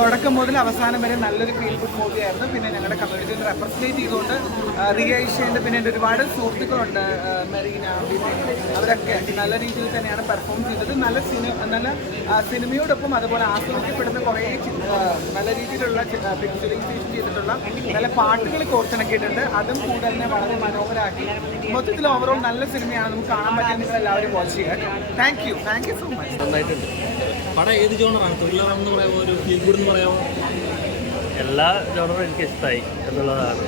തുടക്കം മുതൽ അവസാനം വരെ നല്ലൊരു ഫീൽ ഗുഡ് മൂവിയായിരുന്നു. പിന്നെ ഞങ്ങളുടെ കമ്മ്യൂണിറ്റിനെ റെപ്രസെൻറ്റേറ്റ് ചെയ്തുകൊണ്ട് റിയ ഈഷേൻ്റെ പിന്നെ എൻ്റെ ഒരുപാട് സുഹൃത്തുക്കളുണ്ട്, മെറീന, അവരൊക്കെ നല്ല രീതിയിൽ തന്നെയാണ് പെർഫോം ചെയ്തത്. നല്ല സിനിമയോടൊപ്പം അതുപോലെ ആസ്വദിക്കപ്പെടുന്ന കുറേ നല്ല രീതിയിലുള്ള പിക്ചറിങ് ചെയ്തിട്ടുള്ള നല്ല പാട്ടുകൾ കോർത്തിണക്കിയിട്ടുണ്ട്. അതും കൂടെ തന്നെ വളരെ മനോഹരമാക്കി. മൊത്തത്തിൽ ഓവറോൾ നല്ല സിനിമയാണ്, നമുക്ക് കാണാൻ പറ്റിയ നിങ്ങൾ എല്ലാവരും വാച്ച് ചെയ്യുക. Thank you so much. നന്നായിട്ടുണ്ട്. പടം ഏത് ജോണറാണ്? ത്രില്ലറാണെന്ന് പറയാമോ, ഒരു ഫീൽ ഗുഡ് എന്ന് പറയാമോ? എല്ലാ ജോണറും എനിക്ക് ഇഷ്ടമായി എന്നുള്ളതാണ്.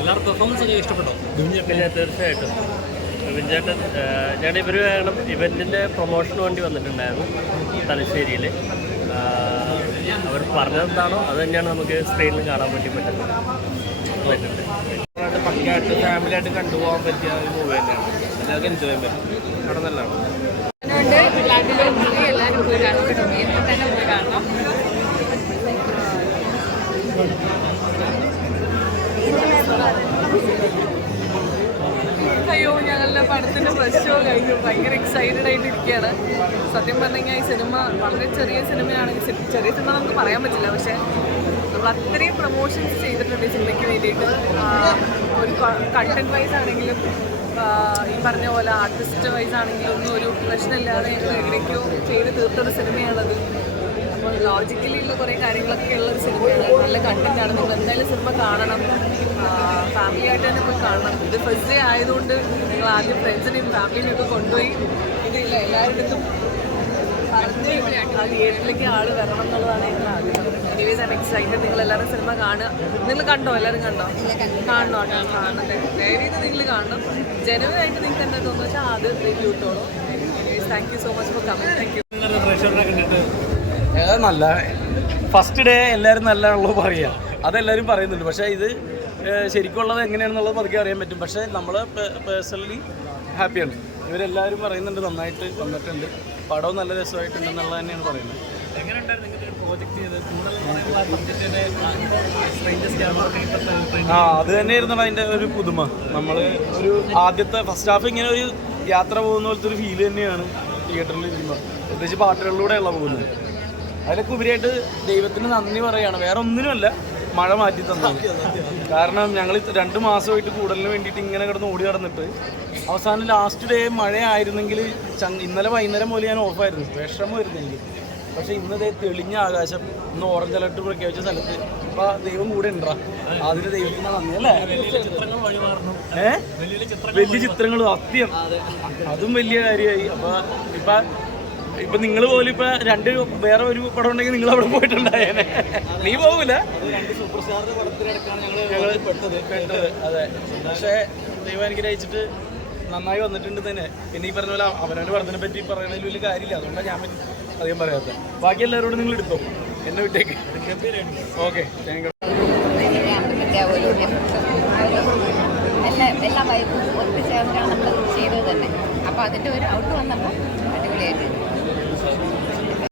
എല്ലാവരും പെർഫോമൻസ് ഒക്കെ ഇഷ്ടപ്പെട്ടോ? പിന്നെ തീർച്ചയായിട്ടും ബിൻചേട്ടൻ ഞാൻ ഇവർ വേണം ഇവൻറ്റിൻ്റെ പ്രൊമോഷന് വേണ്ടി വന്നിട്ടുണ്ടായിരുന്നു തലശ്ശേരിയിൽ. അവർ പറഞ്ഞതെന്താണോ അത് തന്നെയാണ് നമുക്ക് സ്ക്രീനിൽ കാണാൻ വേണ്ടി പറ്റുന്നത്. പക്കായിട്ട് ഫാമിലിയായിട്ട് കണ്ടുപോകാൻ പറ്റിയ ഒരു മൂവി തന്നെയാണ്. എല്ലാവർക്കും എൻജോയ് ചെയ്യാൻ പറ്റും. അവിടെ നല്ലതാണ്. എല്ലാവരും പോയി കാണണം, തന്നെ പോയി കാണണം. അയ്യോ, ഞങ്ങളുടെ പടത്തിൻ്റെ ഫസ്റ്റ് ഷോ കഴിഞ്ഞു. ഭയങ്കര എക്സൈറ്റഡ് ആയിട്ട് ഇരിക്കുകയാണ്. സത്യം പറഞ്ഞു കഴിഞ്ഞാൽ ഈ സിനിമ വളരെ ചെറിയ സിനിമയാണെങ്കിൽ, ചെറിയ സിനിമ നമുക്ക് പറയാൻ പറ്റില്ല, പക്ഷേ നമ്മൾ അത്രയും പ്രൊമോഷൻസ് ചെയ്തിട്ടുണ്ട് ഈ സിനിമയ്ക്ക് വേണ്ടിയിട്ട്. ഒരു കണ്ടന്റ് വൈസ് ആണെങ്കിലും ഈ പറഞ്ഞ പോലെ ആർട്ടിസ്റ്റ് വൈസ് ആണെങ്കിലും ഒന്നും ഒരു പ്രശ്നമില്ലാതെ ഞങ്ങൾ എങ്ങനെയൊക്കെയോ ചെയ്ത് തീർത്തൊരു സിനിമയാണത്. അപ്പോൾ ലോജിക്കലി ഉള്ള കുറേ കാര്യങ്ങളൊക്കെ ഉള്ളൊരു സിനിമയാണ്. നല്ല കണ്ടന്റാണ്. നിങ്ങൾ എന്തായാലും സിനിമ കാണണം, ഫാമിലി ആയിട്ട് തന്നെ പോയി കാണണം. ഇത് ഫസ്റ്റ് ഡേ ആയതുകൊണ്ട് നിങ്ങൾ ആദ്യം ഫ്രണ്ട്സിനെയും ഫാമിലിനെയൊക്കെ കൊണ്ടുപോയി ഇതില്ല എല്ലാവരുടെ അടുത്തും പറഞ്ഞ് ആ തിയേറ്ററിലേക്ക് ആൾ വരണം എന്നുള്ളതാണ് ഞങ്ങൾ ആഗ്രഹം. Anyways I M excited. നിങ്ങളെല്ലാവരും സിനിമ കാണുക. നിങ്ങൾ കണ്ടോ? എല്ലാവരും കണ്ടോ? കാണണോ? കാണണ്ടേ? ദയവീത് നിങ്ങൾ കാണണം. ജനുവനായിട്ട് നിങ്ങൾക്ക് എന്താ തോന്നുന്നു വെച്ചാൽ അത് റിവ്യൂ ഇട്ടോളൂ. Anyways thank you so much for coming. Thank you. നല്ല ഫസ്റ്റ് ഡേ എല്ലാവരും നല്ലതാണല്ലോ പറയുക, അതെല്ലാവരും പറയുന്നുണ്ട്. പക്ഷേ ഇത് ശരിക്കുള്ളത് എങ്ങനെയാണെന്നുള്ളത് പതുക്കെ അറിയാൻ പറ്റും. പക്ഷേ നമ്മൾ പേഴ്സണലി ഹാപ്പിയാണ്. ഇവരെല്ലാവരും പറയുന്നുണ്ട് നന്നായിട്ട് വന്നിട്ടുണ്ട്, പടവും നല്ല രസമായിട്ടുണ്ടെന്നുള്ളത് തന്നെയാണ് പറയുന്നത്. അത് തന്നെയായിരുന്നു അതിൻ്റെ ഒരു പുതുമ. നമ്മൾ ഒരു ആദ്യത്തെ ഫസ്റ്റ് ഹാഫ് ഇങ്ങനെ ഒരു യാത്ര പോകുന്ന പോലത്തെ ഒരു ഫീല് തന്നെയാണ് തിയേറ്ററിൽ ഇരിക്കുമ്പോൾ, പ്രത്യേകിച്ച് പാട്ടുകളിലൂടെയുള്ള പോകുന്നത്. അതിലൊക്കെ ഉപരിയായിട്ട് ദൈവത്തിന് നന്ദി പറയുകയാണ്, വേറെ ഒന്നിനുമല്ല മഴ മാറ്റി തന്നത്. കാരണം ഞങ്ങൾ 2 മാസമായിട്ട് കൂടുതലിന് വേണ്ടിയിട്ട് ഇങ്ങനെ കിടന്ന് ഓടി നടന്നിട്ട് അവസാനം ലാസ്റ്റ് ഡേ മഴ ആയിരുന്നെങ്കിൽ ഇന്നലെ വൈകുന്നേരം പോലെ ഞാൻ ഓഫായിരുന്നു, വിഷമമായിരുന്നു എനിക്ക്. പക്ഷേ ഇന്നതേ തെളിഞ്ഞ ആകാശം, ഇന്ന് ഓറഞ്ച് അലർട്ട് പ്രഖ്യാപിച്ച സ്ഥലത്ത് ഇപ്പം ദൈവം കൂടെ ഉണ്ടാ, അതിന് ദൈവത്തിന് നന്ദി അല്ലേ. വലിയ ചിത്രങ്ങൾ സത്യം, അതും വലിയ കാര്യമായി. ഇപ്പൊ നിങ്ങൾ പോലും ഇപ്പൊ വേറെ ഒരു പടം ഉണ്ടെങ്കിൽ നിങ്ങൾ അവിടെ പോയിട്ടുണ്ടായേനെ. നീ പോകൂല. ഞങ്ങള് പെട്ടത് അതെ. പക്ഷേ ദൈവം അനുഗ്രഹിച്ചിട്ട് നന്നായി വന്നിട്ടുണ്ട് തന്നെ. പിന്നെ ഈ പറഞ്ഞ പോലെ അവനവൻ്റെ പടത്തിനെ പറ്റി പറയുന്നതിൽ വലിയ കാര്യമില്ല, അതുകൊണ്ടാണ് ഞാൻ അധികം പറയാത്തത്. ബാക്കി എല്ലാവരോടും നിങ്ങൾ എടുത്തോ, എന്നെ വിട്ടേക്ക്. Okay, thank you. എല്ലാ വൈബും ഒത്തുചേർന്നാണ് നമ്മൾ ചെയ്തത് തന്നെ. അപ്പോൾ അതിൻ്റെ ഒരു ഔട്ട് വന്നപ്പോൾ അടിപൊളിയായിട്ട്